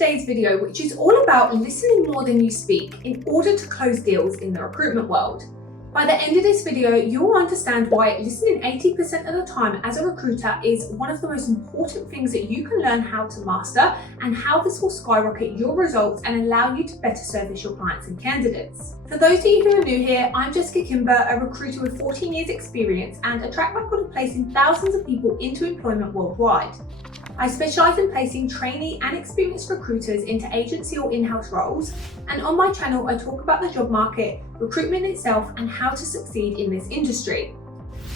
today's video, which is all about listening more than you speak in order to close deals in the recruitment world. By the end of this video, you'll understand why listening 80% of the time as a recruiter is one of the most important things that you can learn how to master, and how this will skyrocket your results and allow you to better service your clients and candidates. For those of you who are new here, I'm Jessica Kimber, a recruiter with 14 years experience and a track record of placing thousands of people into employment worldwide. I specialise in placing trainee and experienced recruiters into agency or in-house roles, and on my channel I talk about the job market, recruitment itself, and how to succeed in this industry.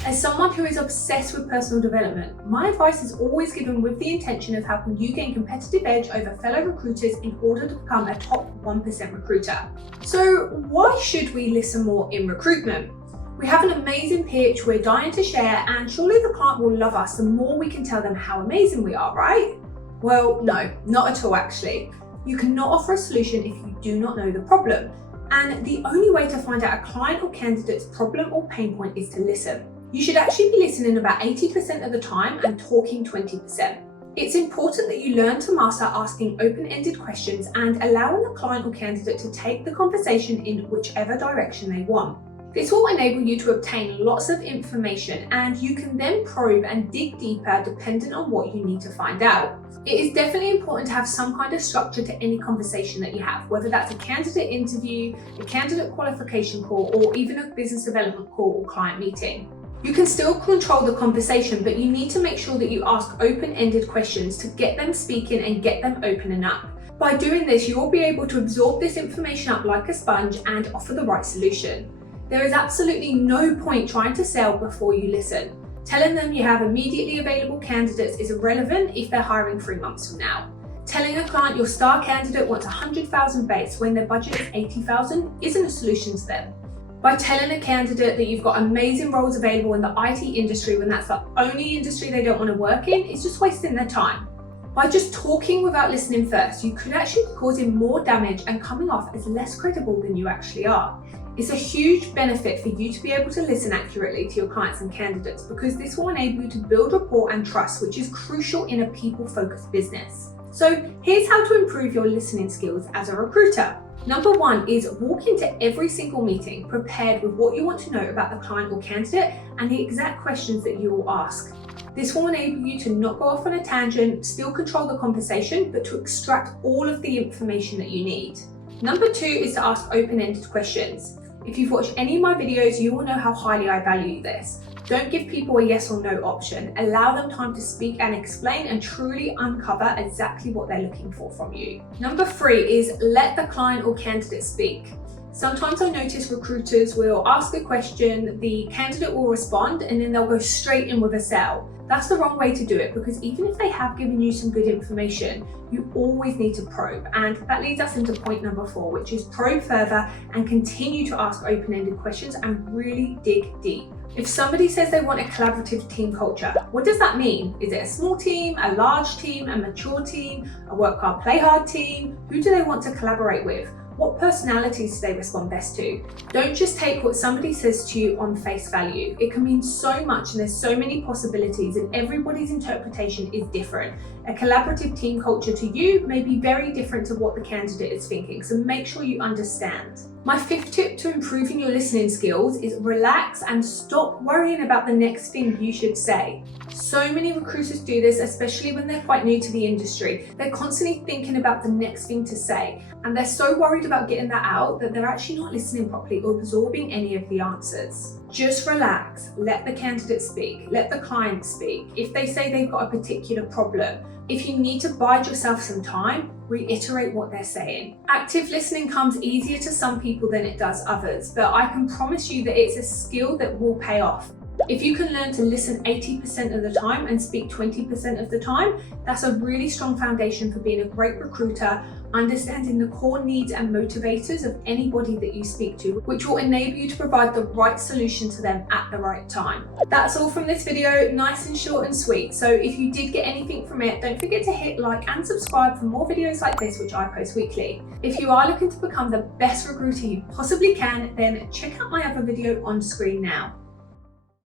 As someone who is obsessed with personal development, my advice is always given with the intention of helping you gain competitive edge over fellow recruiters in order to become a top 1% recruiter. So why should we listen more in recruitment? We have an amazing pitch we're dying to share, and surely the client will love us the more we can tell them how amazing we are, right? Well, no, not at all actually. You cannot offer a solution if you do not know the problem. And the only way to find out a client or candidate's problem or pain point is to listen. You should actually be listening about 80% of the time and talking 20%. It's important that you learn to master asking open-ended questions and allowing the client or candidate to take the conversation in whichever direction they want. This will enable you to obtain lots of information, and you can then probe and dig deeper depending on what you need to find out. It is definitely important to have some kind of structure to any conversation that you have, whether that's a candidate interview, a candidate qualification call, or even a business development call or client meeting. You can still control the conversation, but you need to make sure that you ask open-ended questions to get them speaking and get them opening up. By doing this, you will be able to absorb this information up like a sponge and offer the right solution. There is absolutely no point trying to sell before you listen. Telling them you have immediately available candidates is irrelevant if they're hiring 3 months from now. Telling a client your star candidate wants 100,000 base when their budget is 80,000 isn't a solution to them. By telling a candidate that you've got amazing roles available in the IT industry when that's the only industry they don't want to work in, it's just wasting their time. By just talking without listening first, you could actually be causing more damage and coming off as less credible than you actually are. It's a huge benefit for you to be able to listen accurately to your clients and candidates, because this will enable you to build rapport and trust, which is crucial in a people-focused business. So here's how to improve your listening skills as a recruiter. Number 1 is walk into every single meeting prepared with what you want to know about the client or candidate and the exact questions that you will ask. This will enable you to not go off on a tangent, still control the conversation, but to extract all of the information that you need. Number 2 is to ask open-ended questions. If you've watched any of my videos, you will know how highly I value this. Don't give people a yes or no option. Allow them time to speak and explain and truly uncover exactly what they're looking for from you. Number 3 is let the client or candidate speak. Sometimes I notice recruiters will ask a question, the candidate will respond, and then they'll go straight in with a sell. That's the wrong way to do it, because even if they have given you some good information, you always need to probe. And that leads us into point number 4, which is probe further and continue to ask open-ended questions and really dig deep. If somebody says they want a collaborative team culture, what does that mean? Is it a small team, a large team, a mature team, a work hard, play hard team? Who do they want to collaborate with? What personalities do they respond best to? Don't just take what somebody says to you on face value. It can mean so much, and there's so many possibilities, and everybody's interpretation is different. A collaborative team culture to you may be very different to what the candidate is thinking, so make sure you understand. My 5th tip to improving your listening skills is relax and stop worrying about the next thing you should say. So many recruiters do this, especially when they're quite new to the industry. They're constantly thinking about the next thing to say, and they're so worried about getting that out that they're actually not listening properly or absorbing any of the answers. Just relax, let the candidate speak, let the client speak. If they say they've got a particular problem, if you need to bide yourself some time, reiterate what they're saying. Active listening comes easier to some people than it does others, but I can promise you that it's a skill that will pay off. If you can learn to listen 80% of the time and speak 20% of the time, that's a really strong foundation for being a great recruiter, understanding the core needs and motivators of anybody that you speak to, which will enable you to provide the right solution to them at the right time. That's all from this video, nice and short and sweet. So if you did get anything from it, don't forget to hit like and subscribe for more videos like this, which I post weekly. If you are looking to become the best recruiter you possibly can, then check out my other video on screen now.